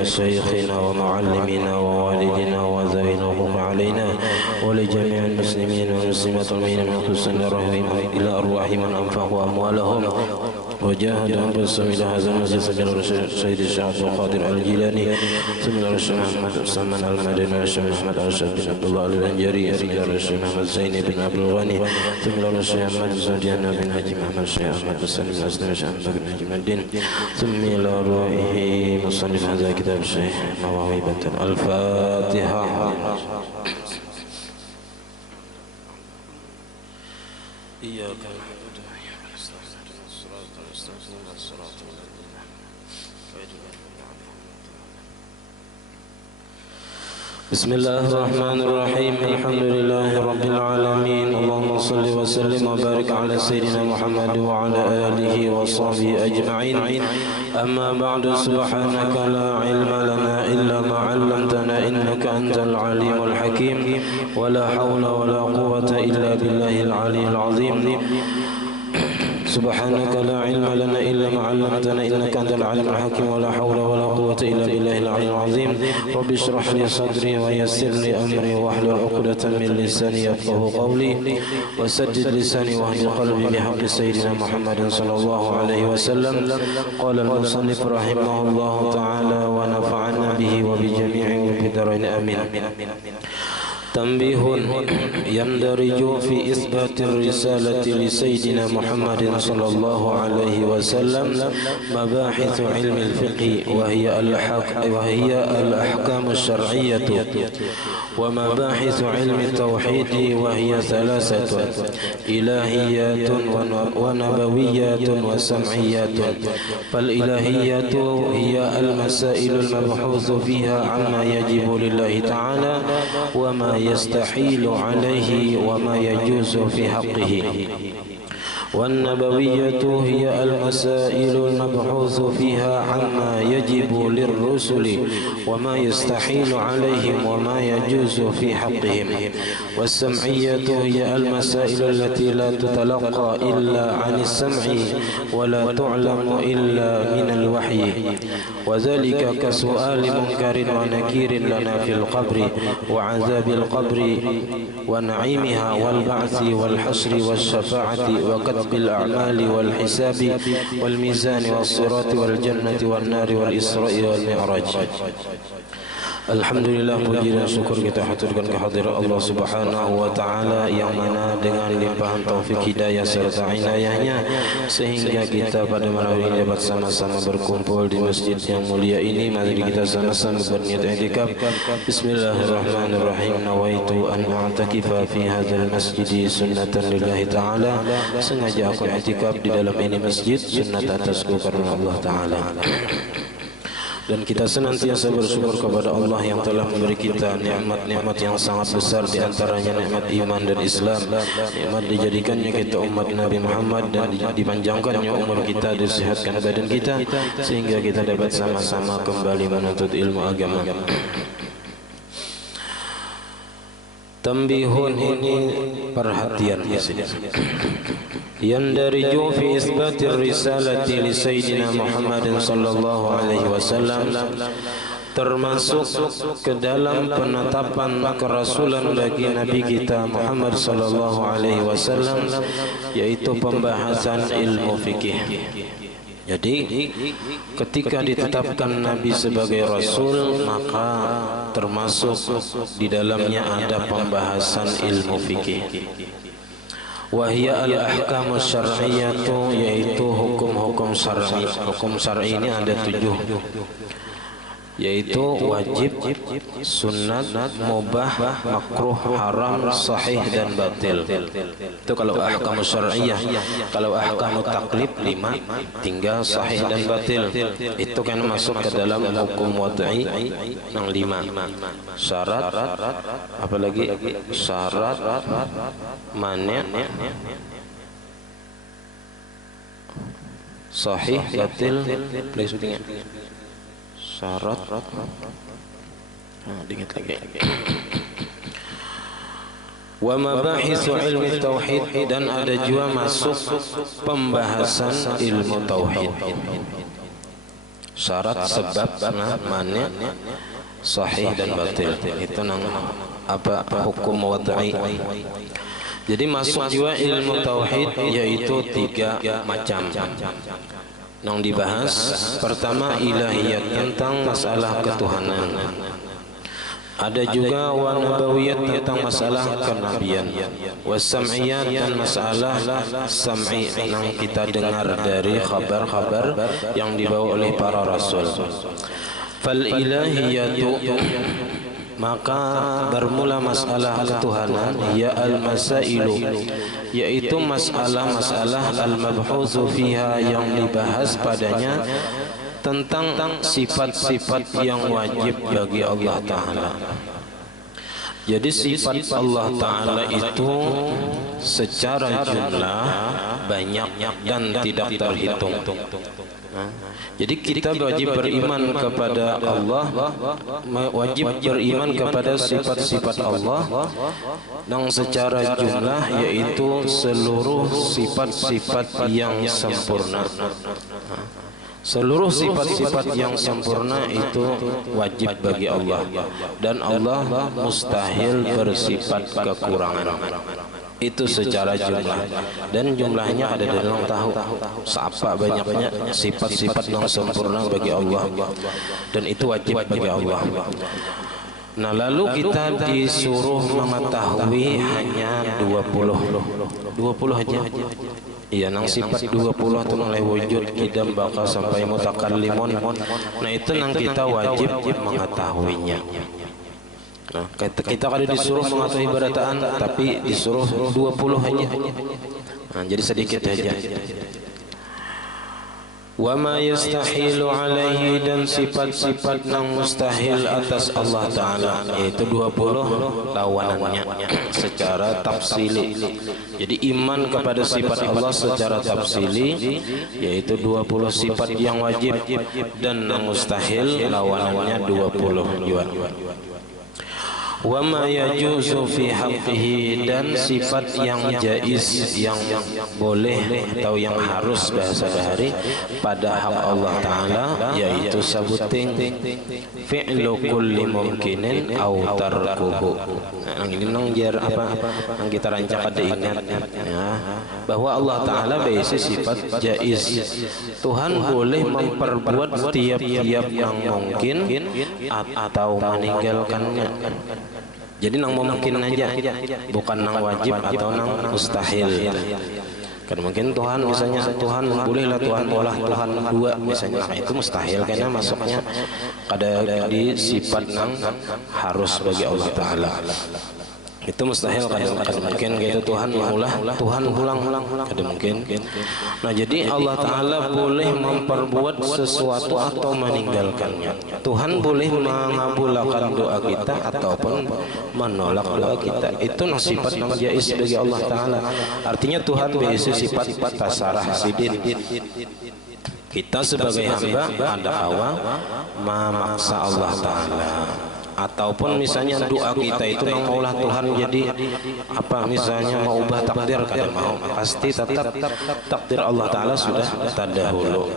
مشايخنا ومعلمينا ووالدنا وذوي الحقوق علينا ولجميع المسلمين والمسلمات والمؤمنين من حسن إلى أرواح من أنفقوا أموالهم وجاهدوا أنفسهم إلى هذا المسجد سجل سيد الشيخ عبد القادر الجيلاني سمي الرشيد محمد سلمان المدني والشيخ محمد أرشد بن عبد الله الأنجري رجال الشيخ محمد زيني بن عبد الغني سمي الرشيد محمد زوديان بن حاجي محمد الشيخ أحمد السليم الأسلمي الشيخ أحمد بن حاجي الدين سمي لروحه مصنف هذا كتاب الشيخ مواهب الفاتحة. إياك نعبد وإياك نستعين الصراط المستقيم صراط الذين أنعمت عليهم. بسم الله الرحمن الرحيم الحمد لله رب العالمين اللهم صل وسلم وبارك على سيدنا محمد وعلى آله وصحبه أجمعين. أما بعد سبحانك لا علم لنا إلا ما علمتنا إنك أنت العليم الحكيم ولا حول ولا قوة إلا بالله العلي العظيم. سبحانك لا علم لنا إلا ما علمتنا إنك أنت العليم الحكيم ولا حول ولا قوة إلا بالله العلي العظيم. رب اشرح لي صدري ويسر لي أمري واحلل عقدة من لساني يفقهوا قولي وسدد لساني واهد قلبي بحق سيدنا محمد صلى الله عليه وسلم. قال المصنف رحمه الله تعالى ونفعنا به وبجميع في الدارين آمين. تنبيه يندرج في إثبات الرسالة لسيدنا محمد صلى الله عليه وسلم مباحث علم الفقه وهي الأحكام الشرعية ومباحث علم التوحيد وهي ثلاثة إلهيات ونبويات وسمعيات. فالإلهيات هي المسائل المبحوث فيها عما يجب لله تعالى وما يستحيل عليه وما يجوز في حقه. والنبوية هي المسائل المبحوث فيها عما يجب للرسل وما يستحيل عليهم وما يجوز في حقهم. والسمعية هي المسائل التي لا تتلقى إلا عن السمع ولا تعلم إلا من الوحي وذلك كسؤال منكر ونكير لنا في القبر وعذاب القبر ونعيمها والبعث والحشر والشفاعة وكتب بالأعمال والحساب والميزان والصراط والجنة والنار والإسراء والمعراج. Alhamdulillah, puji dan syukur kita haturkan kehadiran Allah Subhanahu wa taala yang mana dengan limpahan taufik hidayah serta inayahnya sehingga kita pada malam ini dapat sama-sama berkumpul di masjid yang mulia ini. Mari kita sama-sama berniat i'tikaf. Bismillahirrahmanirrahim. Nawaitu an a'takifa fi hadzal masjid sunnatan lillahi taala. Sengaja aku i'tikaf di dalam ini masjid sunnat atasku karena Allah taala. Dan kita senantiasa bersyukur kepada Allah yang telah memberi kita nikmat-nikmat yang sangat besar, di antaranya nikmat iman dan Islam, nikmat dijadikannya kita umat Nabi Muhammad dan dipanjangkannya umur kita, disehatkan badan kita sehingga kita dapat sama-sama kembali menuntut ilmu agama. Tambihun, ini perhatian di sini. Yandariju fi isbatir risalati li Sayyidina Muhammadin sallallahu alaihi wasallam, termasuk ke dalam penetapan kerasulan bagi Nabi kita Muhammad sallallahu alaihi wasallam, yaitu pembahasan ilmu fikih. Jadi ketika ditetapkan Nabi sebagai Rasul, maka termasuk di dalamnya ada pembahasan ilmu fikih. Wahia al-ahkamu syar'iyyatu, yaitu hukum-hukum syar'i. Hukum syar'i ini ada 7, yaitu wajib, sunat, mubah, makruh, haram, sahih dan batil. Itu kalau ahkamu syar'iyyah. Kalau ahkamu taklif 5, tinggal sahih dan batil. Itu kan masuk ke dalam hukum wad'i yang 5. Syarat, apalagi syarat, mani', sahih, batil, lagi syutingnya. Syarat, diingat lagi. Wa mabahitsu ilmi tauhid, dan ada juga masuk pembahasan ilmu tauhid. syarat sebab mani sahih dan batil. Itu nang apa hukum wad'i. Jadi masuk juga ilmu tauhid, yaitu 3 macam yang dibahas. Pertama ilahiyat, tentang masalah ketuhanan. Ada juga wanabawiyat, tentang masalah kenabian. Wasam'iyat, dan masalah sam'i, yang kita dengar dari khabar-khabar yang dibawa oleh para rasul. Fal ilahiyatu, maka bermula masalah ketuhanan, ya al-masailu, yaitu masalah-masalah al-mabhutsu fiha, yang dibahas padanya tentang sifat-sifat yang wajib bagi Allah Ta'ala. Jadi sifat Allah Ta'ala itu secara jumlah banyak dan tidak terhitung. Jadi kita wajib beriman kepada Allah, wajib beriman kepada sifat-sifat Allah yang secara jumlah, yaitu seluruh sifat-sifat yang sempurna. Seluruh sifat-sifat yang sempurna itu wajib bagi Allah, dan Allah mustahil bersifat kekurangan. Itu secara jumlah, dan jumlahnya ada dalam tahu seapa banyaknya sifat-sifat yang sempurna bagi Allah, dan itu wajib bagi Allah. Nah, lalu kita disuruh mengetahui hanya 20 aja. Iya, nang sifat 20 itu mulai wujud, kidam, bakal sampai mutakallimun. Nah, itu nang kita wajib mengetahuinya. Nah, kita kalau disuruh mengetahui berataan, tapi disuruh 20 aja. Nah, jadi sedikit aja. Wa ma yastahilu alaihi, dan sifat-sifat yang mustahil atas Allah Ta'ala, yaitu 20 lawanannya secara tafsili. Jadi iman kepada sifat Allah secara tafsili, yaitu 20 sifat yang wajib, dan yang mustahil lawanannya 20 juga. Wa ma yajuzu fi haqqihi, dan sifat yang jaiz, yang boleh atau yang harus bahasa bahari pada hak Allah Ta'ala, yaitu sabuting fi'lu kulli mumkinin au tarkuhu. Nah, ini nang jar apa yang kita rancak ada ingat ya, bahwa Allah Ta'ala berisi sifat jaiz. Tuhan boleh memperbuat tiap-tiap yang mungkin atau meninggalkannya. Jadi nang mungkin aja, bukan nang wajib atau nang mustahil. Kan mungkin Tuhan misalnya Tuhan bolehlah Tuhan olah Tuhan 2 misalnya, nah, itu mustahil karena masuknya kada di sifat nang harus bagi Allah Ta'ala. Itu mustahil, kadang-kadang mungkin gitu Tuhan mengulah, Tuhan ulang, kada mungkin. Nah, jadi Allah Ta'ala boleh memperbuat sesuatu atau meninggalkannya. Tuhan boleh mengabulkan doa kita ataupun menolak doa kita. Itu sifat yang jaiz bagi Allah Ta'ala. Artinya Tuhan berisi sifat tasarah sidin. Kita sebagai hamba ada hawa memaksa Allah Ta'ala, ataupun misalnya doa kita itu yang maulah Tuhan jadi apa, misalnya mau ubah takdir, kada mau, pasti tetap takdir Allah Ta'ala sudah terdahulu.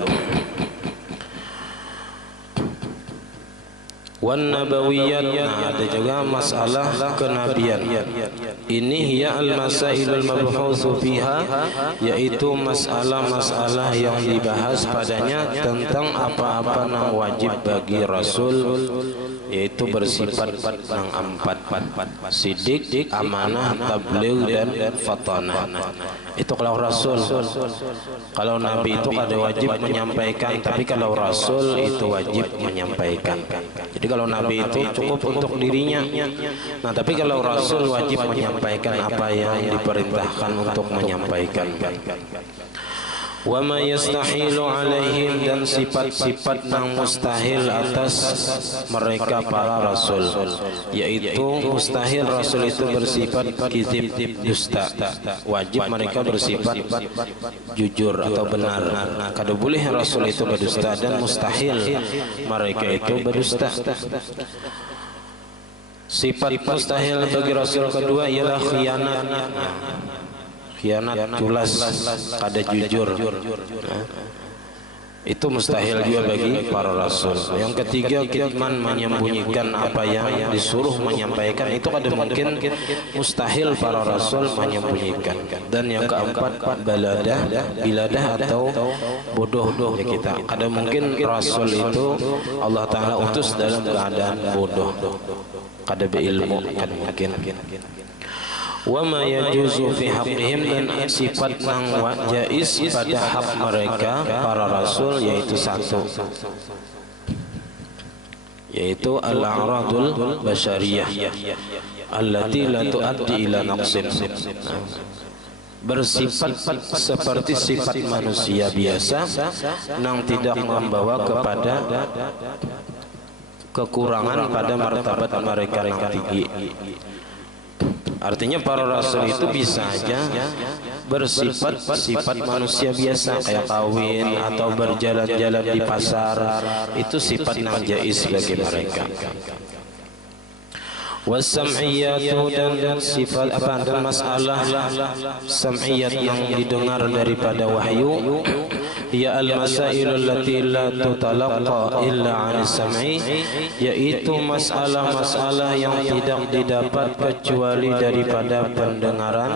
Wan nabawiyat, nah ada juga masalah kenabian. Ini ya al-masailul mabhutsu fiha, yaitu masalah-masalah yang dibahas padanya tentang apa-apa yang wajib bagi Rasul, yaitu bersifat yang 4: sidik, amanah, tabligh, dan fatanah. Itu kalau Rasul. Kalau Nabi itu kada wajib menyampaikan, tapi kalau Rasul itu wajib menyampaikan. Jadi kalau Nabi itu cukup untuk dirinya. Nah, tapi kalau Rasul wajib menyampaikan apa yang diperintahkan untuk menyampaikan. Wa ma yastahilu alaihim, dan sifat-sifat yang mustahil atas mereka para rasul, yaitu mustahil rasul itu bersifat kizib, dusta. Wajib mereka bersifat jujur atau benar. Kada boleh rasul itu berdusta, dan mustahil mereka itu berdusta. Sifat mustahil bagi rasul kedua ialah khianat. Khianat, tulas, kada jujur. Itu mustahil juga bagi para rasul. Yang ketiga, kitman, menyembunyikan apa yang disuruh menyampaikan. Itu ada mungkin mustahil para rasul menyembunyikan. Dan yang keempat, biladah atau bodoh ya kita. Ada mungkin rasul itu Allah Ta'ala utus dalam keadaan bodoh, kada berilmu kan mungkin. Wa ma yajuzu fi haqqihim, dan sifat nang jaiz pada hak mereka para rasul yaitu satu, yaitu al-a'radul basyariyah allati la tuaddi ila naqsin, bersifat seperti sifat manusia biasa nang tidak membawa kepada kekurangan pada martabat mereka yang tinggi. Artinya para rasul itu bisa aja bersifat sifat manusia biasa, kayak kawin atau berjalan-jalan di pasar, itu sifat yang jaiz bagi mereka. Wasam'iyatu, dan sifat apa, dan masalah sam'iyat yang didengar daripada wahyu, ya al-masailul lati la tutalaqa illa 'an sam'i, yaitu masalah-masalah yang tidak didapat kecuali daripada pendengaran,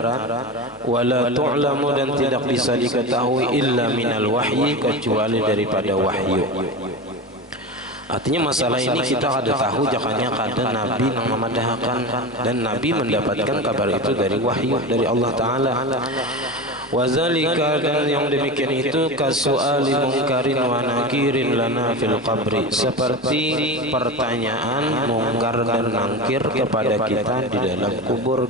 wala tu'lamu, dan tidak bisa diketahui illa minal wahyi, kecuali daripada wahyu. Artinya masalah ini kita ada tahu jakanya kada Nabi yang memadahkan, dan Nabi mendapatkan kabar itu dari wahyu dari Allah Ta'ala. Wazalika, dan yang demikian itu kasu'ali mungkarin wa nakirin lana fil qabri, seperti pertanyaan mungkar dan nangkir kepada kita di dalam kubur.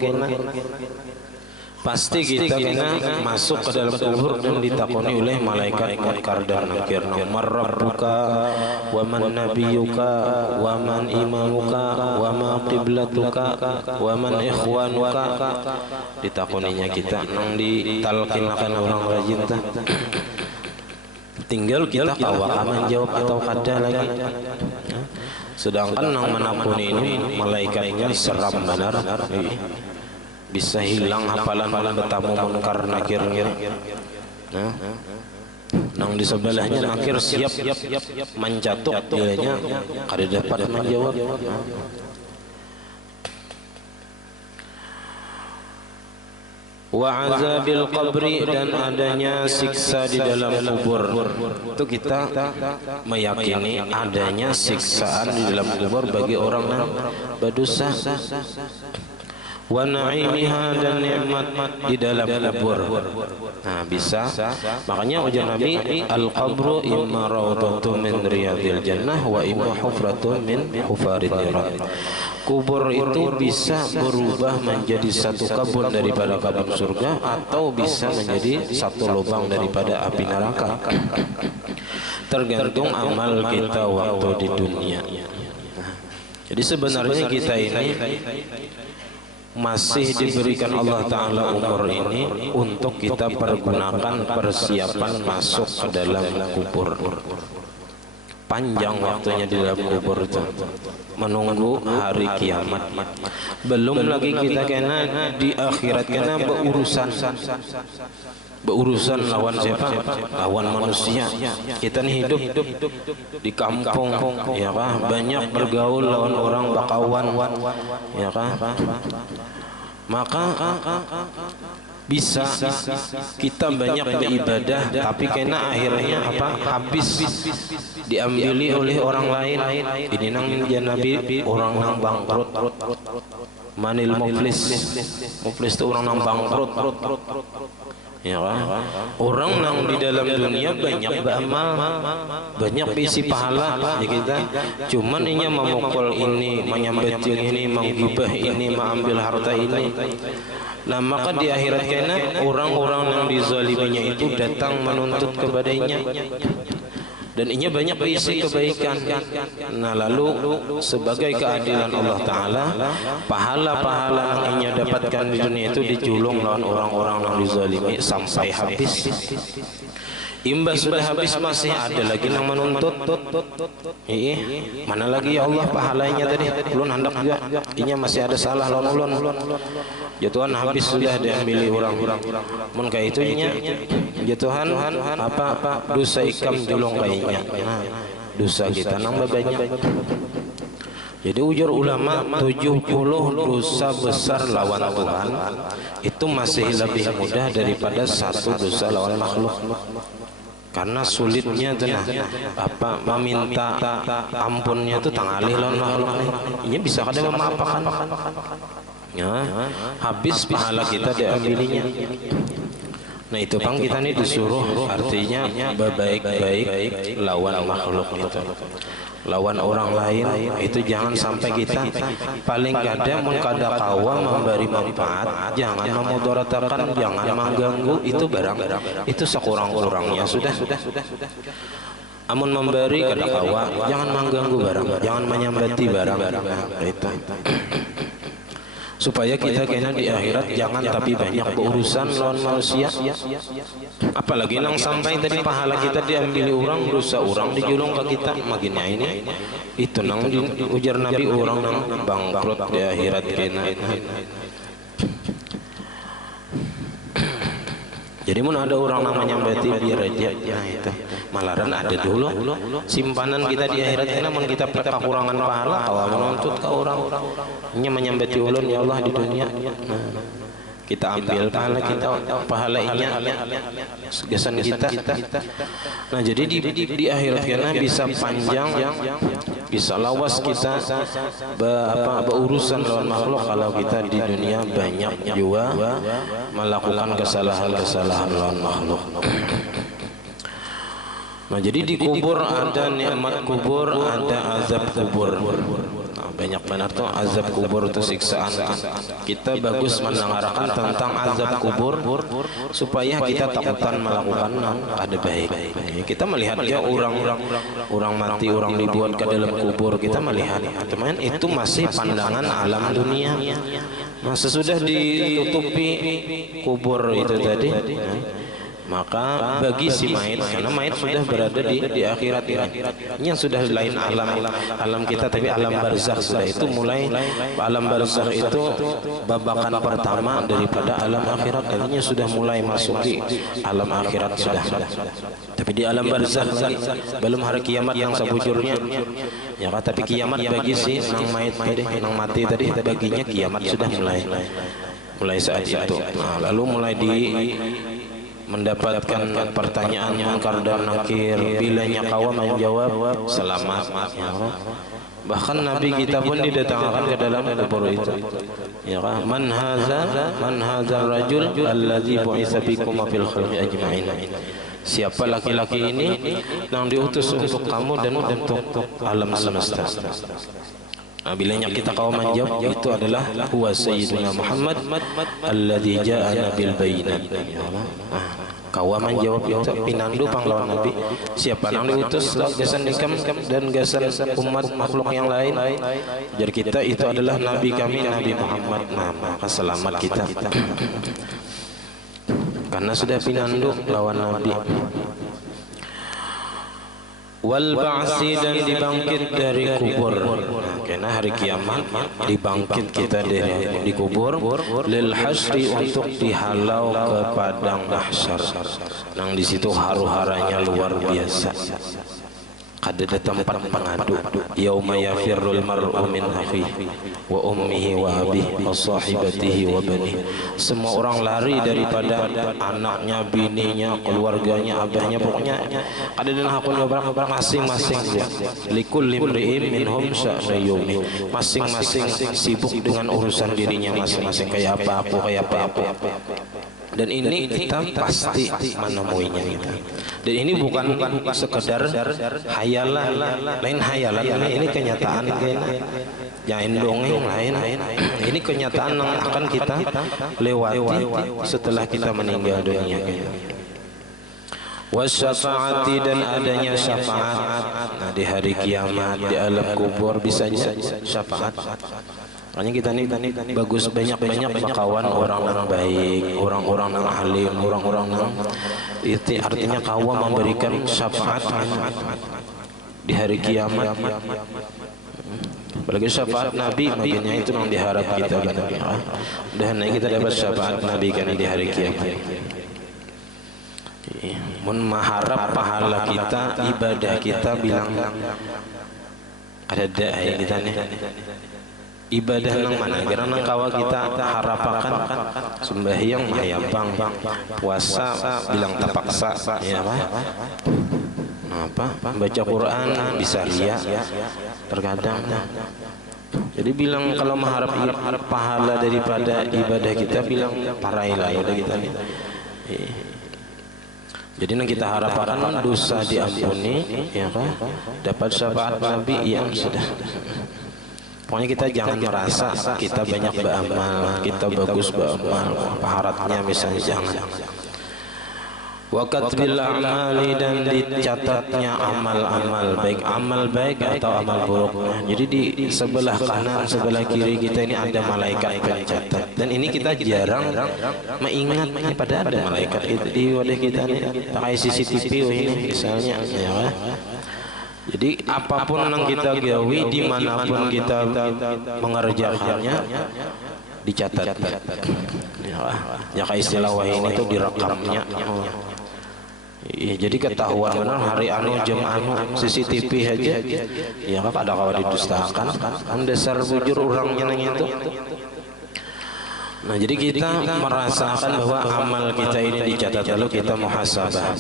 Pasti kita kena masuk ke dalam kubur dan ditakoni oleh malaikat munkar dan nakir. Man rabbuka, wa man nabiyuka, wa man imamuka, wa ma qiblatuka, wa man ikhwanuka. Ditakoninya kita nang ditalkinkan orang rajin tah. Tinggal kita awak menjawab atau kada lagi. Sedangkan nang menakuni ini malaikatnya seram benar. Bisa hilang hafalan bertamu munkar nakirnya. Nang di sebelahnya nakir siap mencatuk, dianya kada dapat menjawab. Wa azabil qabri, dan adanya siksa di dalam kubur. Itu kita meyakini adanya siksaan di dalam kubur bagi orang yang berdosa. Wa na'imiha, dan nikmat di dalam kubur. Nah, bisa. Makanya ujar Nabi, al-qabru imma rawdatun min riyadil jannah wa imma hufratun min hufarin niran. Kubur itu bisa berubah menjadi satu kabun daripada kabun surga, atau bisa menjadi satu lubang daripada api neraka. Tergantung amal kita waktu di dunia. Jadi sebenarnya kita ini masih diberikan Allah Ta'ala umur ini untuk kita pergunakan persiapan masuk ke dalam kubur. Panjang waktunya di dalam kubur itu, menunggu hari kiamat. Belum lagi kita kena di akhirat kena berurusan lawan siapa? Lawan manusia. Kita nih hidup di kampung, ya kah? Banyak bergaul lawan orang bakawan, ya kah? Maka bisa kita banyak beribadah, tapi kena akhirnya apa? Habis diambil oleh orang lain. Ini nang Nabi, orang nang bangkrut. Manil muflis itu orang nang bangkrut. Ya kan? Orang nang di dalam dunia banyak beramal, banyak isi pahala ya kita. Cuman inya memukul ini, menyambet yang ini, menggibah ini, mengambil harta ini. Nah, maka di akhirat kena orang-orang yang dizaliminya itu datang menuntut kepadanya. Dan inya banyak berisi kebaikan. Nah, lalu sebagai keadilan Allah Ta'ala, pahala-pahala yang inya dapatkan di dunia itu dijulung lawan orang-orang yang dizalimi sampai habis. Imbas sudah habis masih ada lagi yang menuntut. Mana lagi ya Allah pahalanya tadi? Ulun hendak juga. Inya masih ada salah lawan ulun. Ya Tuhan, habis sudah diambil orang-orang. Mun kayak itu inya jatuhan apa dosa ikam julung kainya. Nah, dosa kita nambah banyak. Jadi ujur ulama 70 dosa besar lawan Tuhan itu masih lebih mudah daripada satu dosa lawan makhluk. Karena sulitnya itu apa meminta ampunnya itu tangalih lawan makhluk. Ini bisa kada memaafkan. Ya, habis pahala kita diambilinya. Nah itu bang kita nih disuruh artinya berbaik-baik lawan makhluk itu. Lawan orang lain itu jangan sampai kita paling kadang mengkada kawa memberi manfaat, jangan memudaratakan, jangan mengganggu, itu barang itu sekurang-kurangnya sudah. Amun memberi kada kawa, jangan mengganggu barang, jangan menyambati barang. Itu supaya kita kena di akhirat jangan tapi banyak berurusan lawan manusia. Apalagi nang sampai tadi pahala kita diambil orang, dosa orang dijulung ke kita, makinnya ini itu nang ujar Nabi orang nang bangkrut di akhirat kena. Jadi mun ada orang namanya berarti biar aja, nah itu malaran ada dulu simpanan kita di akhirat ini. Mun kita kekurangan pahala, kalau menuntut ke orang nya menyambati ulun ya Allah di dunia, kita ambil pahala kita, pahalanya gesan kita. Nah jadi di akhirat kita bisa panjang, bisa lawas kita berurusan lawan makhluk kalau kita di dunia banyak juga melakukan kesalahan lawan makhluk. Nah jadi di kubur ada nikmat kubur, ada azab kubur. Nah, banyak benar tuh azab kubur itu siksaan. Kita bagus mendengarkan tentang azab kubur supaya kita takutan melakukan ada baik. Kita melihat ya orang mati, orang dibuat ke dalam kubur, kita melihat teman itu masih pandangan alam dunia. Nah sesudah ditutupi kubur itu tadi, maka bagi si mayit, karena mayit sudah berada di akhirat ini yang sudah lain alam kita, tapi alam barzakh sudah. Itu mulai alam barzakh itu babakan pertama daripada alam akhirat, artinya sudah mulai masuk di alam akhirat sudah. Tapi di alam barzakh lagi belum hari kiamat yang sebujurnya ya, tapi kiamat bagi si nang mayit tadi, nang mati tadi, baginya kiamat sudah mulai saat itu. Nah, lalu mulai mendapatkan pertanyaan munkar dan nakir. Bilanya kaum menjawab selamat, ya. Bahkan Nabi kita pun didatangkan ke dalam kubur itu, ya kan? Man hadza rajul alladzi bu'itsa bikum fil khalqi ajma'in. Siapa laki-laki ini yang diutus untuk kamu dan untuk alam semesta. Nah, bilanya kita kaum menjawab itu adalah huwa sayyiduna Muhammad alladzi ja'ana bil bayinat. Kaum menjawab itu pinandu panglawan Nabi, siapa yang diutus gasan ikam dan gasan umat makhluk yang lain. Jadi kita itu adalah Nabi kami, Nabi Muhammad. Nah, maka selamat kita karena sudah pinandu lawan Nabi. Wal ba'si, dan dibangkit dari kubur. Karena hari kiamat dibangkit kita di kubur. Lil hasri, untuk dihalau ke padang mahsyar. Nang di situ haru-haranya luar biasa. Ada tempat pengadu. Yauma yafirrul mar'u min akhihi wa ummihi wa abihi wa sahibatihi wa banihi. Semua orang lari daripada anaknya, bininya, keluarganya, abahnya, pokoknya ada dan hakun barang-barang masing-masing. Likulli imri'in minhum sya'nu yawmi. Masing-masing sibuk dengan urusan dirinya masing-masing, kayak apa. Dan ini kita pasti menemuinya kita. Dan ini bukan sekedar hayalan, lain hayalan, ini kenyataan kayaknya. Jangan dongeng lain. Ini kenyataan yang akan kita lewati setelah kita meninggal dunia. Wasyafaati, dan adanya syafaat. Nah, di hari kiamat, di alam kubur bisa syafaat. Makanya kita nih bagus banyak kawan orang-orang baik, orang-orang yang alim, orang-orang yang itu artinya kawan memberikan syafaat di hari kiamat. Apalagi syafaat Nabi, makanya itu yang diharap kita kan. Dan kita dapat syafaat Nabi kan di hari kiamat. mun maharap pahala kita, ibadah kita bilang ada daya kita nih. Ibadah nang mana? Karena nang kawa kita harapakan sembahyang mayampang, puasa bilang terpaksa, ya apa? Baca Quran bisa ria, terkadang. Jadi bilang kalau mengharap pahala daripada ibadah kita bilang parailah ibadah kita nih. Jadi yang kita harapkan dosa diampuni, ya kan? Dapat syafaat Nabi yang sudah. Pokoknya kita jangan merasa kita banyak beramal, kita bagus beramal, paharatnya misalnya jangan. Wa katbil a'mali, dan dicatatnya amal-amal baik, amal baik atau amal buruk. Jadi di sebelah kanan, sebelah kiri kita ini ada malaikat pencatat. Dan ini kita jarang mengingatnya, pada ada malaikat itu di wadah kita nih, pakai CCTV ini misalnya, ya kan? Jadi apapun yang kita gawi, dimanapun kita mengerjakannya, dicatat. Ya kayak istilah ini itu direkamnya. Iya, jadi ketahuan benar hari anu jam anu CCTV aja. Ya kan ada kalau didustakan kan dasar bujur orangnya nang itu. Nah, jadi kita merasakan bahwa amal kita ini dicatat, lalu kita muhasabah,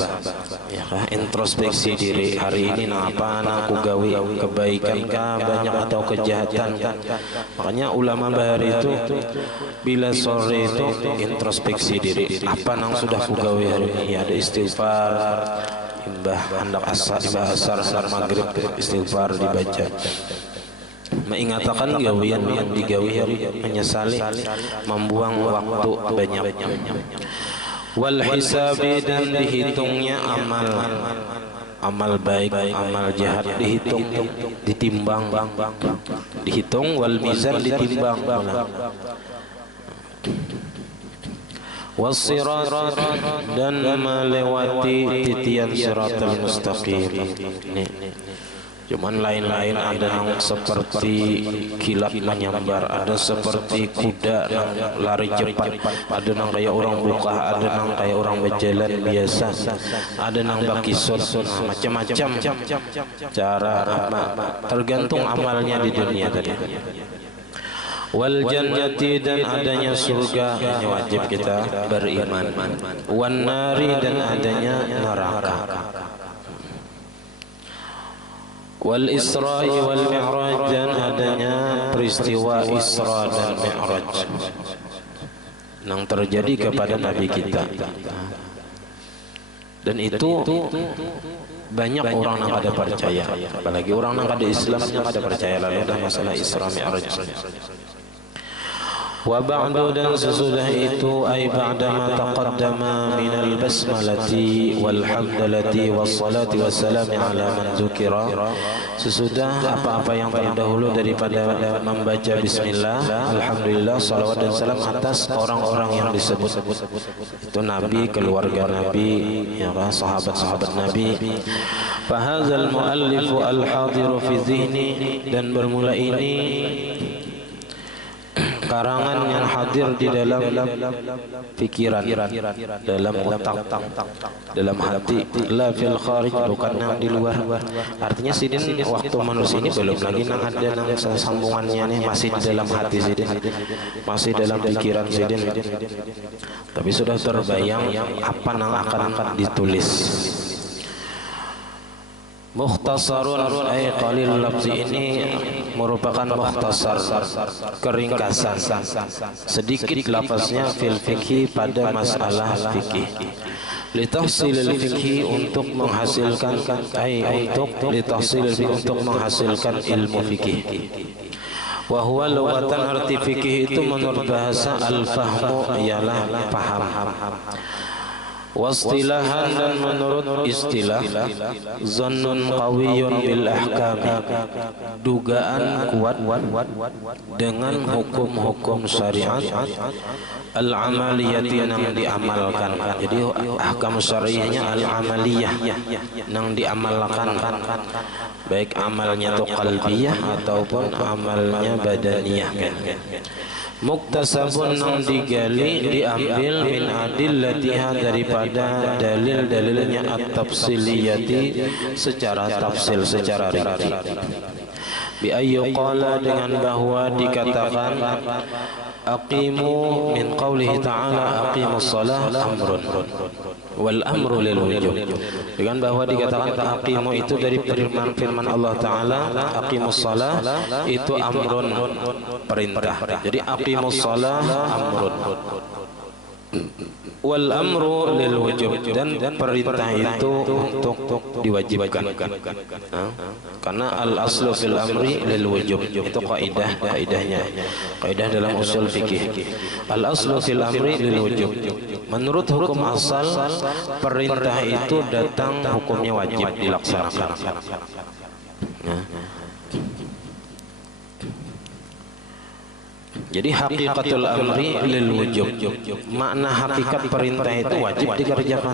ya kan? Introspeksi diri, hari ini apa aku gawe, kebaikan kah banyak atau kejahatan. Makanya ulama bahari itu bila sore itu introspeksi diri, apa yang sudah aku gawe hari ini, ada istighfar, imbah hendak asar, imbah asar, maghrib istighfar dibaca. Mengatakan gawian yang digawi menyesali, membuang waktu banyak. Wal hisabi, dan dihitungnya amal baik, amal jahat dihitung, ditimbang, dihitung. Wal mizan, ditimbang. Wasirat, dan melewati titian siratal mustaqim. Cuman lain-lain, ada yang seperti kilat menyambar, ada seperti kuda yang lari cepat, ada yang kayak orang buka, ada yang kayak orang berjalan biasa, ada yang bakisut, macam-macam cara, tergantung amalnya di dunia tadi. Wal jannati, dan adanya surga, ini wajib kita beriman. Wan nari, dan adanya neraka. Wal Isra'i wal Mi'raj, dan adanya peristiwa Isra dan Mi'raj yang terjadi kepada Nabi kita. Dan itu banyak orang yang ada percaya, apalagi orang yang ada Islam yang ada percaya lalu ada masalah Isra Mi'raj. Wa ba'du, dan sesudah itu, ay ba'da ma taqaddama minal basmalati wal hamdalati wassalati wassalami ala man dzukira, sesudah apa-apa yang terdahulu daripada membaca bismillah, alhamdulillah, salawat dan salam atas orang-orang yang disebut itu Nabi, keluarga Nabi, ya sahabat-sahabat Nabi. Fa hadzal muallifu al-hadiru fi dhihni, dan bermula ini karangan yang hadir di dalam pikiran, dalam otak, dalam hati, la fil kharij, bukan yang di luar. Artinya sidin waktu manusia ini belum lagi nang ada nang sambungannya nih, masih di dalam hati sidin, masih dalam pikiran sidin, tapi sudah terbayang apa yang akan ditulis. Mukhtasarun, ay qalil lafzi, ini merupakan mukhtasar, keringkasan, sedikit lafaznya fil fikhi, pada masalah fikih. Litahsilil fikhi, untuk menghasilkan, untuk litahsilil fikhi, untuk menghasilkan ilmu fikih. Wa huwa lughatan, arti fikih itu menurut bahasa al-fahmu, ialah paham. Wastilahan, dan menurut istilah zannun qawiyyun bil ahkami, dugaan kuat dengan hukum-hukum syariat, al-amaliyati, yang diamalkan. Jadi ahkam syariahnya al-amaliyah, yang diamalkan, baik amalnya itu qalbiyah ataupun amalnya badaniyah. Muktasabun nang digali diambil min adillatiha daripada dalil-dalilnya at-tafsiliyati secara tafsil, secara rinci. Bi ayyuqala dengan bahwa dikatakan aqimu min qawlihi ta'ala aqimus shalah amrun wal amru lil wujub, dengan bahwa dikatakan aqimu itu dari firman Allah Ta'ala, aqimus shalah itu amrun perintah, jadi aqimus shalah amrun wal amru lil wujub, dan perintah itu untuk diwajibkan. Karena al aslu fil amri lil wujub, itu kaidahnya dalam usul fikih. Al aslu fil amri lil wujub, menurut hukum asal perintah itu datang hukumnya wajib dilaksanakan. Jadi hakikatul amri lil wujub, makna hakikat perintah itu wajib dikerjakan.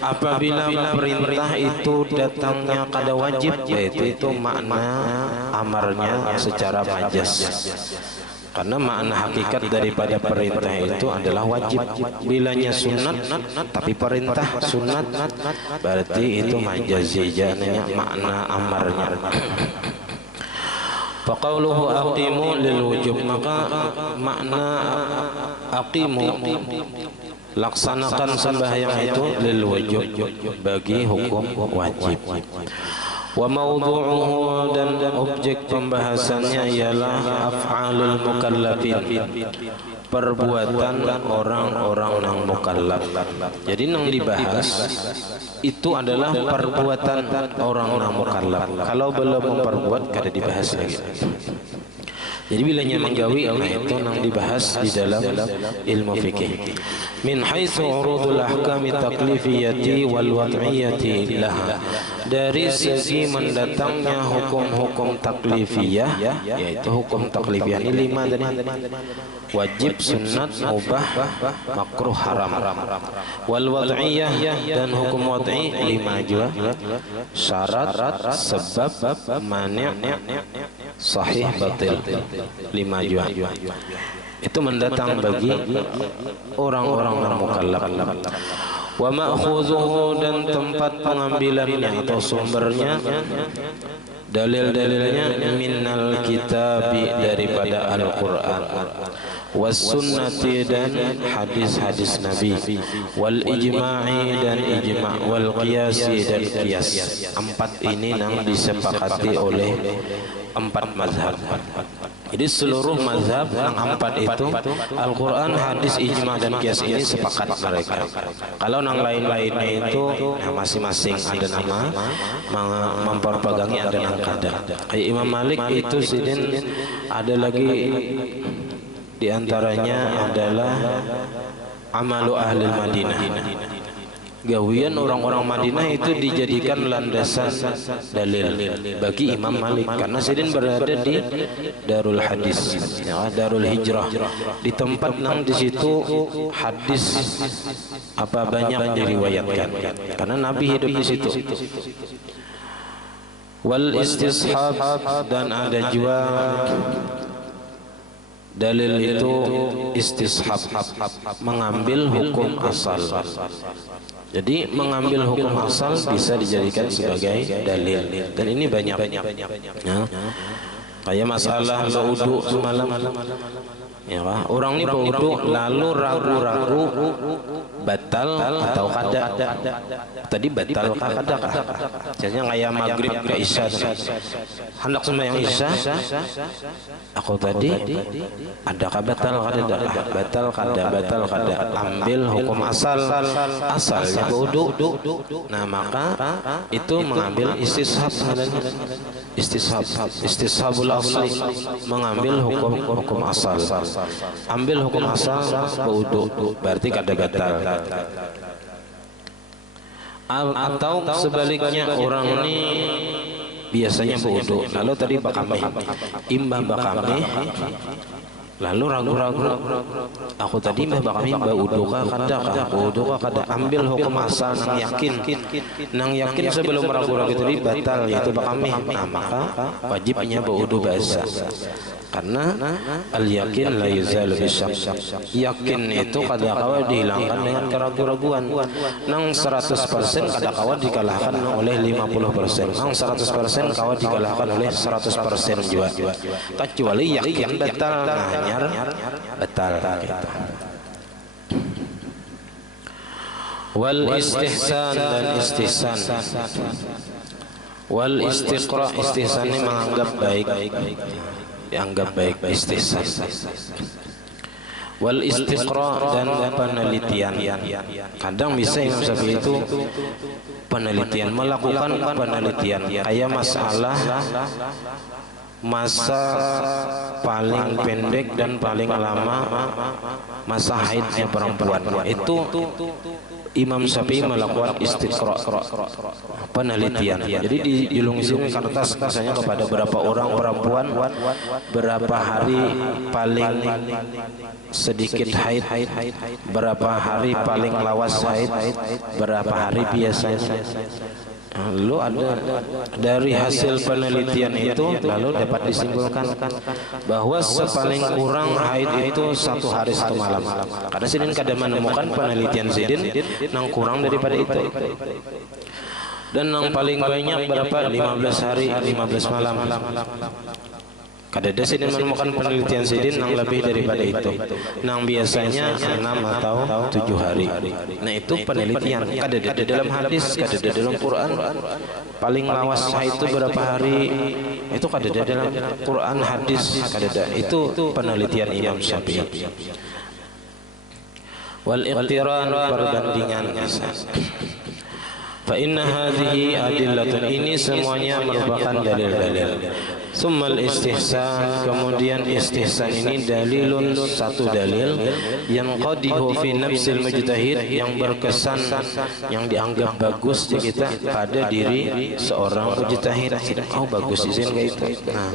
Apabila perintah itu datangnya kada wajib, yaitu itu makna amarnya secara majaz. Karena makna hakikat daripada perintah itu adalah wajib. Bilanya sunat tapi perintah sunat, berarti itu majazi, jananya makna amarnya. Faqauluhu aqimu lil wujub, maka makna aqimu laksanakan sembahyang itu lil wujub, bagi hukum wajib. Wa mawdu'uhu, dan objek pembahasannya ialah af'alul mukallafin, perbuatan orang-orang yang mukallaf. Jadi yang dibahas itu adalah perbuatan orang yang mukallaf. Kalau belum memperbuat kada dibahas lagi. Jadi bilanya menggawi itu yang dibahas di dalam ilmu fikih. Min haitsu urudul ahkami taklifiyati wal wad'iyati laha, dari segi mendatangnya hukum-hukum taklifiyah, yaitu hukum taklifiyah ini 5 tadi: wajib, sunat, mubah, makruh, haram. Wal wad'iyah, dan hukum wad'i 5 juga: syarat, sebab, mani', sahih, batil. 5 juga. Itu mendatang bagi orang-orang yang mukallaf. Wa ma'khuzuhu, dan tempat pengambilannya atau sumbernya, dalil-dalilnya minal kitabi, daripada Al-Quran, was sunnati, dan hadis-hadis Nabi, wal ijma'i, dan ijma', wal qiyasi, dan qiyas. 4 ini yang disepakati oleh 4 mazhab. Jadi seluruh mazhab yang 4 itu, Al-Quran, hadis, ijma' dan qiyas ini sepakat mereka. Kalau yang lain-lainnya itu masing-masing ada nama memperpegangi, ada yang kada. Kayak Imam Malik itu sidin, ada lagi diantaranya adalah amalu ahli Madinah. Gawian orang-orang Madinah itu dijadikan landasan dalil bagi Imam Malik, karena sidin berada di Darul Hadis, ya, Darul Hijrah, di tempat yang di situ hadis apa banyak diriwayatkan, karena Nabi hidup di situ. Wal istishab, dan ada juga dalil itu istishab, mengambil hukum asal. Jadi mengambil hukum asal bisa dijadikan sebagai dalil, dan ini banyak. Ya. Kayak masalah berwudu semalam, ya, orang ini berwudu lalu ragu-ragu batal atau kada. Tadi batal kada kah? Misalnya kayak maghrib ke isya, hendak sembahyang isya, aku tadi adakah batal kada? Batal kada. Ambil hukum asalnya wudu. Nah, maka itu mengambil istishab, istishabul asli, mengambil hukum asal. Ambil hukum asal wudu, berarti kada batal. Atau sebaliknya, orang ini biasanya berwudu, lalu tadi bakameh, imbah bakameh, lalu ragu-ragu, aku tadi mah kami bauduka kada ambil hukum asal nang yakin sebelum ragu-ragu tadi batal yaitu bakami. Nah maka wajibnya baudu bahasa, karena al yakin la yuzalu bisyak. Yakin itu kada kawa dihilangkan dengan keraguan-raguan. Nang 100% kada kawa dikalahkan oleh 50%. Nang 100% kawa dikalahkan oleh 100% juga. Kecuali yakin batal, nyar batal gitu. Wal istihsan dan istihsan. Wal istiqra, istihsan ini menganggap baik, dianggap baik istihsan. Wal istiqra dan penelitian. Kadang bisa Imam Syafi'i itu penelitian, melakukan penelitian kayak masalah masa paling pendek dan paling lama masa haidnya perempuan. Itu Imam Syafi'i melakukan istiqra, penelitian. Jadi dilungsikan kertas misalnya kepada berapa orang perempuan berapa hari paling sedikit haid, berapa hari paling lawas haid, berapa hari biasanya. Lalu ada dari hasil penelitian itu lalu dapat disimpulkan bahwa sepaling kurang haid itu 1 hari 1 malam. Karena Sidin kada menemukan penelitian Sidin nang kurang daripada itu. Dan yang paling banyak berapa? 15 hari 15 malam. Kada ada Sidin menemukan penelitian Sidin yang lebih daripada itu. Nang biasanya 6 atau 7 hari. Nah itu penelitian. Kada ada dalam hadis, kada ada dalam Quran. Paling lawas itu berapa hari? Itu kada ada dalam Quran, hadis, kada ada. Itu penelitian Imam Syafi'i. Wal iqtiran, perbandingan. Fa inna hadhihi adillatun, ini semuanya merupakan dalil-dalil. Summal istihsan, kemudian istihsan ini dalilun, satu dalil yang qadihu fi nafsil mujtahid, yang berkesan, yang dianggap bagus di kita pada diri seorang mujtahid. Oh bagus izin kayak itu. Nah,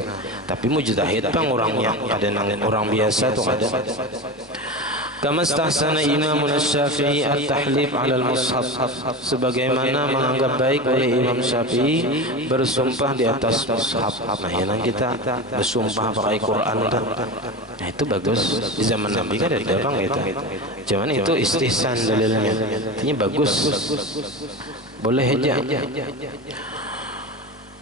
tapi mujtahid pang orangnya kadang orang biasa tuh ada. Kama stahsana Imam Syafi'i at-tahlif 'ala al-mushaf, sebagaimana menganggap baik oleh Imam Syafi'i bersumpah di atas mushaf. Nah, yang kita bersumpah pakai Quran kan. Nah, itu bagus. Di zaman Nabi kan ada bang itu. Cuman itu istihsan dalilnya. Ini bagus. Boleh aja.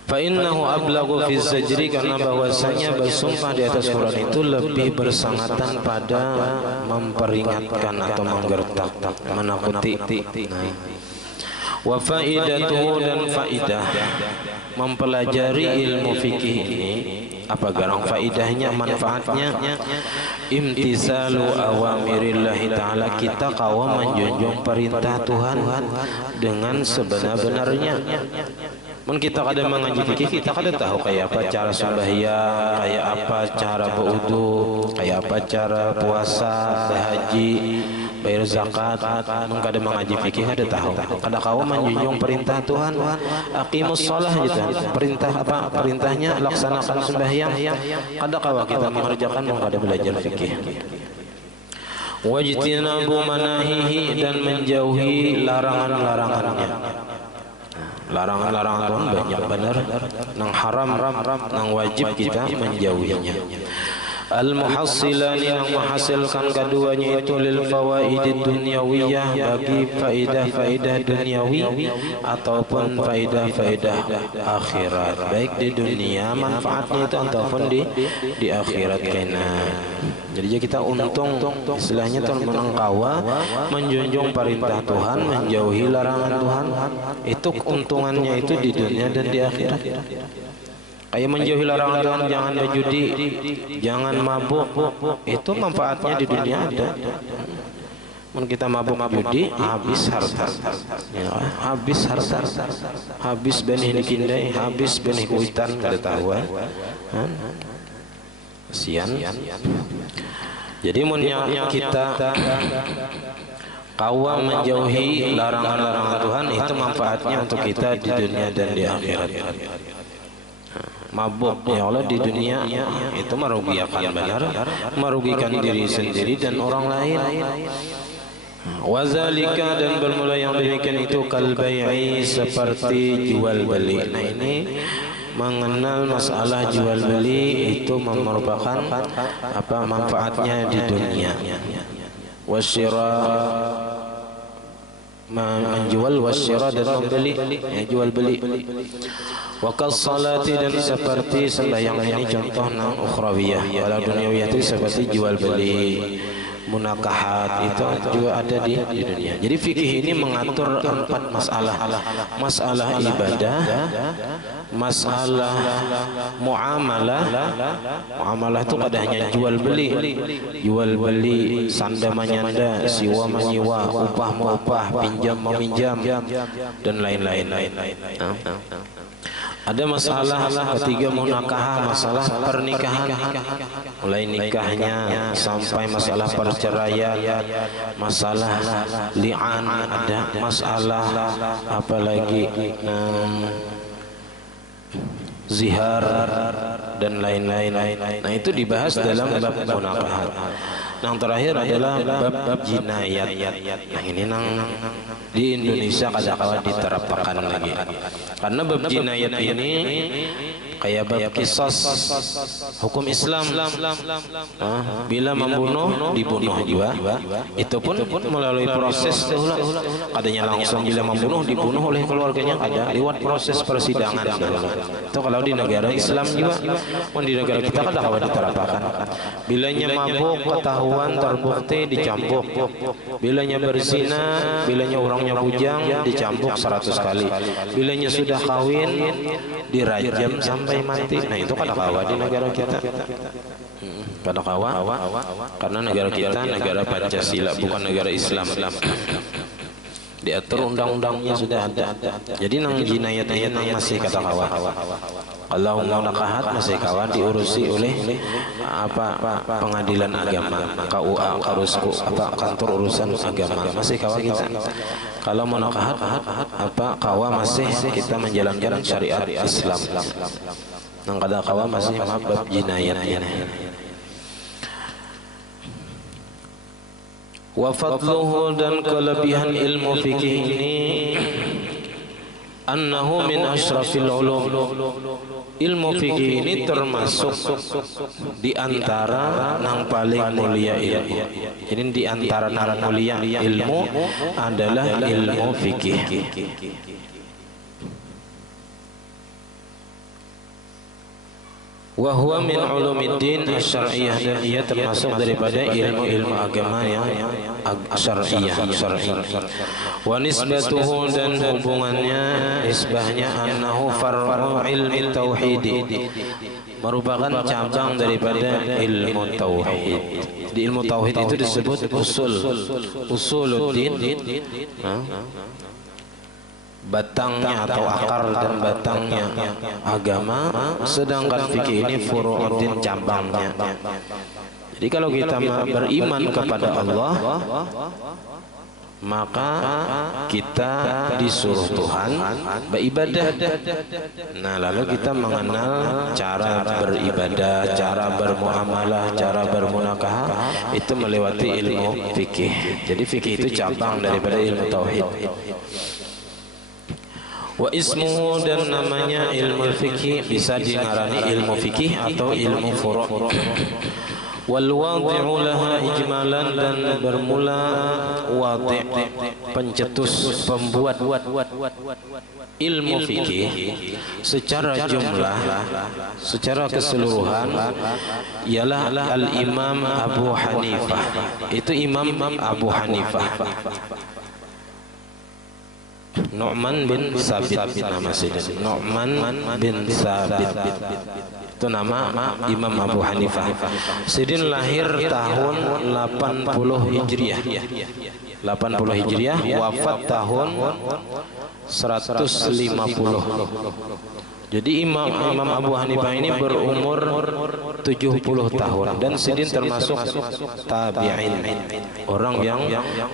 Fa innahu ablaghu fi zajri, karena bahwasanya bersumpah di atas Quran itu lebih bersangatan pada memperingatkan atau menggertak, menakuti. Wa faidatuhu, dan faidah mempelajari ilmu fikih ini apa garang faidahnya, manfaatnya, imtisalu awamirillahi ta'ala, kita kawa menjunjung perintah Tuhan dengan sebenar-benarnya. Mun kita kada mengaji fikih, kita kada tahu kayak apa cara sembahyang, kayak apa cara berwudu, kayak apa cara puasa, berhaji, bayar zakat. Mun kada mengaji fikih kada tahu. Kada kau menjunjung perintah Tuhan, aqimus shalah gitu. Perintah apa? Perintahnya laksanakan sembahyang. Kada kau kita mengerjakan, mun kada belajar fikih. Wajtinabu manahihi, dan menjauhi larangan-larangannya. Larangan-larangan Tuhan banyak benar, nang haram, nang wajib kita menjauhinya. Al-muhassilani, yang menghasilkan keduanya itu lil fawaidid dunyawiyah, bagi faidah-faidah duniawi ataupun faidah-faidah akhirat, baik di dunia manfaatnya itu ataupun di akhirat kena. Jadi kita untung istilahnya Tuhan menengkawa menjunjung perintah Tuhan, menjauhi larangan Tuhan. Itu keuntungannya itu di dunia dan di akhirat. Kayak menjauhi larangan Tuhan, jangan berjudi, jangan mabuk, itu manfaatnya di dunia ada. Mun kita mabuk judi, habis harta, ya, habis harta, habis benih dikindai, habis benih kuitan, kada tahu kasihan. Jadi munnya kita kawa menjauhi larangan-larangan Tuhan, itu manfaatnya untuk kita di dunia dan di akhirat. mabuk ya Allah di dunia itu merugikan benar, merugikan diri sendiri dan orang lain. Wazalika dan bermula yang demikian itu kal bai'i seperti jual beli. Nah ini mengenal masalah jual beli itu merupakan apa manfaatnya di dunia. Wasyira menjual, wasyira dan membeli, ya, jual beli. Wakas salati dan seperti sembahyang, ini contoh nang ukhrawiyah. Kalau duniawiyah itu seperti jual beli, munakahat itu juga ada di dunia. Jadi fikih ini mengatur 4 masalah. Masalah ibadah, masalah muamalah. Muamalah itu pada hanya jual beli, sanda menyanda, siwa menyiwa, upah mengupah, pinjam meminjam dan lain-lain. Ada masalah ketiga munakahah, masalah pernikahan, mulai nikahnya sampai masalah perceraian, masalah li'an, ada masalah apalagi zihar dan lain-lain. Nah itu dibahas dalam bab munakahat. Yang terakhir adalah bab jinayat. Nah ini di Indonesia kadang-kadang diterapkan lagi. Karena bab jinayat ini kayak bab kisos hukum Islam. Bila membunuh dibunuh juga. Itu pun melalui proses dahulu. Kadanya langsung bila membunuh dibunuh oleh keluarganya, ada lewat proses persidangan. Itu kalau di negara Islam juga. Di negara kita kadang-kadang diterapkan. Bilanya mabuk ketahuan terbukti dicambuk. Bilanya berzina, bilanya orangnya bujang dicambuk 100 kali. Bilanya sudah kawin dirajam sampai mati. Nah itu kadang-kadang di negara kita. Kadang-kadang karena negara kita negara Pancasila bukan negara Islam. Diatur undang-undangnya sudah ada. Jadi nang jinayat-jinayat nang masih kadang-kadang. Kalau munakahat masih kawan diurusi oleh pengadilan agama, KUA, kantor urusan agama masih kawan kita. Kalau munakahat kawa masih kita menjalankan syariat Islam. Nang kadang kawa masih bab jinayat ini. Wa fadluhu dan kelebihan ilmu fikih ini annahu min asyrafil ulum. Ilmu fikih ini termasuk di antara yang paling mulia ilmu. Jadi di antara yang mulia ilmu adalah ilmu fikih. Wa huwa min ulumiddin asy-syar'iyyah, dan ia termasuk daripada ilmu-ilmu agama yang syar'iyyah. Wa nisbatuhu dan hubungannya, nisbahnya annahu far'u ilmi tauhid, merupakan cabang daripada ilmu tauhid. Di ilmu tauhid itu disebut usuluddin, batangnya atau akar dan batangnya agama, sedangkan fikih ini furu'uddin, cabangnya. Jadi kalau kita beriman kepada Allah, maka kita disuruh Tuhan beribadah. Nah lalu kita mengenal cara beribadah, cara bermuamalah, cara bermunakaha, itu melewati ilmu fikih. Jadi fikih itu cabang daripada ilmu tauhid. Wa ismuhu, dan namanya ilmu fikih bisa dingarani ilmu fikih atau ilmu furu'. Wal wadi'u laha ijmalan, dan bermula wadi', pencetus, pembuat ilmu fikih secara jumlah, secara keseluruhan, ialah al-Imam Abu Hanifah. Itu Imam Abu Hanifah, Nu'man bin Sabit nama Sidin. Nu'man bin Sabit itu nama Imam Abu Hanifah. Sidin lahir tahun 80 Hijriah. 80 Hijriah, wafat tahun 150. Jadi Imam Abu Hanifah ini berumur 70 tahun, dan Sidin termasuk tabi'in, orang yang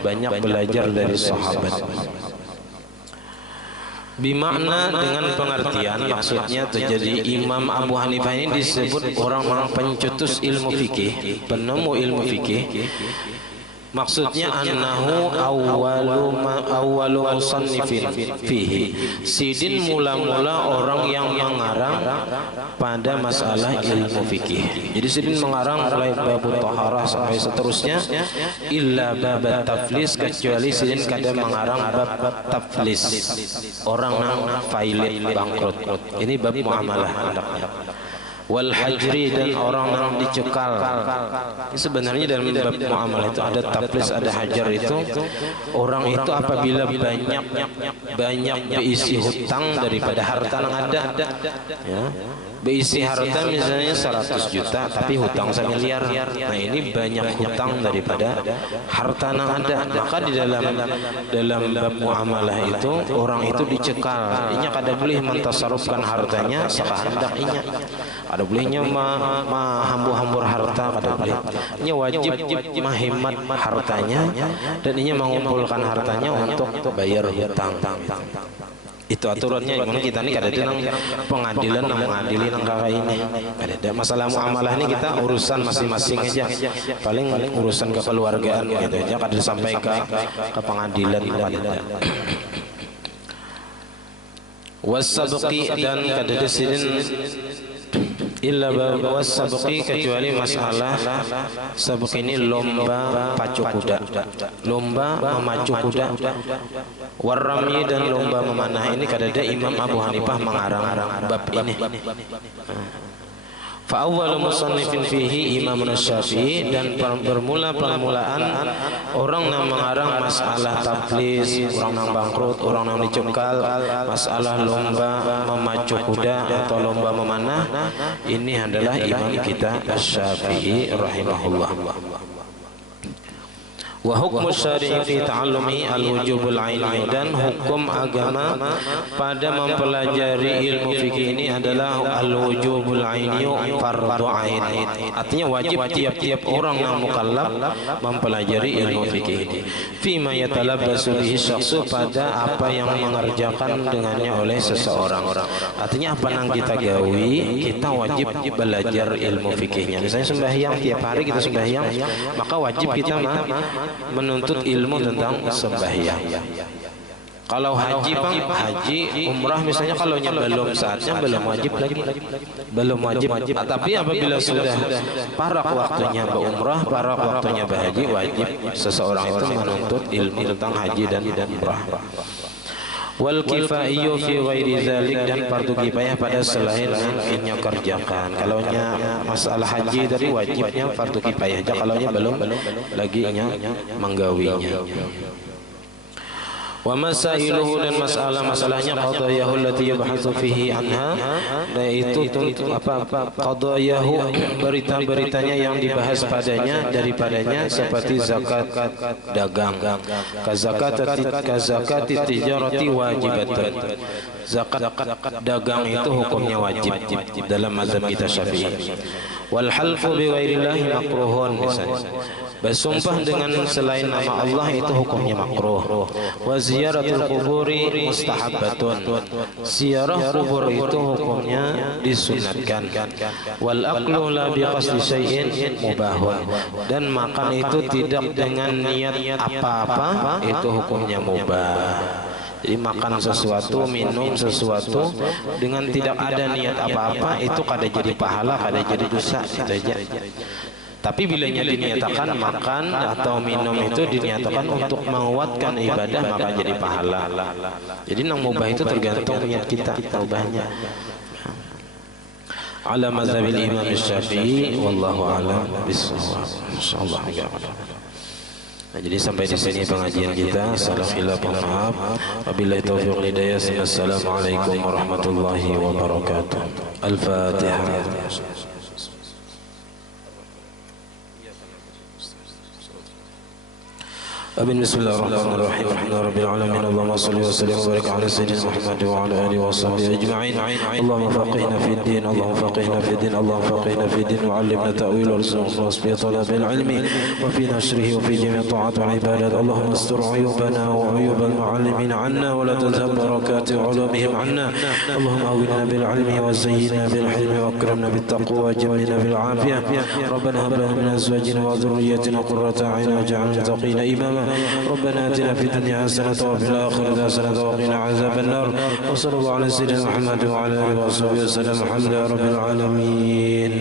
banyak belajar dari sahabat. Bimakna dengan pengertian, maksudnya terjadi Imam Abu Hanifah ini disebut orang-orang pencetus ilmu fikih, penemu ilmu fikih. Maksudnya annahu awwalu musannifin fihi. Sidin mula-mula orang yang mengarang pada masalah ilmu fikih. Jadi Sidin mengarang mulai bab taharah sampai seterusnya, illa bab taflis, kecuali Sidin kadang mengarang bab taflis. Orang nang failit bangkrut. Ini bab muamalah. Wal hajri, dan orang yang dicekal. Sebenarnya dalam bab muamalah itu ada taflis, ada hajar. Itu orang itu apabila banyak berisi hutang daripada harta yang ada, ya, berisi harta misalnya 100 juta tapi hutang 1 miliar. Nah ini banyak hutang daripada harta yang ada, maka di dalam bab muamalah itu orang itu dicekal. Inya kada boleh mentasarufkan hartanya sekehendak inya, ada bolehnya hambur-hambur harta, kada boleh. Inya wajib menghemat hartanya dan inya mengumpulkan hartanya untuk bayar hutang. Itu aturannya. Gimana kita ini kada ada pengadilan yang mengadili nang kakak ini. Kada ada masalah muamalah ini, kita urusan masing-masing aja. Paling urusan kekeluargaan gitu aja, kada sampai ke pengadilan. Wasabqi, dan kada disinin illa bab sabqi, kecuali masalah sabq ini lomba pacu kuda, lomba memacu kuda. Warrami, dan lomba memanah. Ini kadada Imam Abu Hanifah mengarang bab ini. Fa awwalu musannifin fihi Imam Syafi'i, dan bermula permulaan orang yang mengarang masalah taflis, orang yang bangkrut, orang yang dicekal, masalah lomba memacu kuda atau lomba memanah, ini adalah Imam kita Syafi'i rahimahullah. Wa hukmu syari'i fi ta'allumi al-wujubul aini, dan hukum agama pada mempelajari ilmu fikih ini adalah al-wujubul aini, fardhu ain. Artinya wajib tiap-tiap orang yang mukallaf mempelajari ilmu fikih ini. Fi ma yatalabbasu bihi syakhsu, pada apa yang mengerjakan dengannya oleh seseorang. Artinya apa yang kita gawi, kita wajib belajar ilmu fikihnya. Misalnya sembahyang, tiap hari kita sembahyang, maka wajib kita menuntut ilmu tentang sembahyang. Kalau haji, haji, umrah misalnya, kalau belum saatnya, belum wajib lagi, belum wajib. Tapi apabila sudah parak waktunya berumrah, parak waktunya berhaji, wajib seseorang itu menuntut ilmu tentang haji dan umrah. Wal kifaiyu fi ghairi dzalik, dan fardu kifayah pada selain yang kerjakan. Kalau masalah haji tadi wajibnya fardu kifayah aja, kalau belum lagi menggawinya. Wa masailuhu, dan masalah-masalahnya qadayahu allati yabhatsu fihi anha, yaitu apa qadayahu, berita-beritanya yang dibahas padanya, daripadanya, seperti zakat dagang, kazakati tijarati wajibatun. Zakat dagang itu hukumnya wajib dalam mazhab kita Syafi'i. Wal halfu bi ghairillahi makruhun, misalnya bersumpah dengan selain nama Allah itu hukumnya makruh. Wa ziyaratul quburi mustahabbatun, ziarah kubur itu hukumnya disunatkan. Wal aklu la bi qasdi syai'in mubahun, dan makan itu tidak dengan niat apa-apa itu hukumnya mubah. Jadi makan sesuatu, minum sesuatu dengan tidak ada niat apa-apa itu kada jadi pahala, kada jadi dosa, itu aja. Tapi bila dinyatakan makan atau minum itu dinyatakan untuk menguatkan ibadah, maka jadi pahala. Jadi nang mubah itu tergantung niat kita ubahnya. Ala mazhabil Imam Syafi'i, wallahu a'lam bishawab. Insyaallah. Nah, jadi sampai di sini pengajian kita. Salam khilaf maaf. Wabillahi taufiq wal hidayah. Assalamualaikum warahmatullahi wabarakatuh. Al-Fatihah. آمين. بسم الله الرحمن الرحيم. الحمد لله رب العالمين. اللهم صل وسلم وبارك على سيدنا محمد وعلى آله وصحبه أجمعين. اللهم فقهنا في الدين، اللهم فقهنا في الدين، اللهم فقهنا في الدين، وعلمنا تأويل وارزقنا الإخلاص في طلب العلم وفي نشره وفي جميع الطاعات والعبادات. اللهم استر عيوبنا وعيوب المعلمين عنا، ولا تذهب بركات علومهم عنا. اللهم أولنا بالعلم وزينا بالحلم وأكرمنا بالتقوى وجملنا بالعافية. ربنا هب لنا من أزواجنا وذريتنا قرة أعين واجعلنا للمتقين إماما. ربنا آتنا في الدنيا حسنة وفي الآخرة حسنة وقنا عذاب النار. وصلى الله على سيدنا محمد وعلى آله وصحبه وسلم. الحمد لله رب العالمين.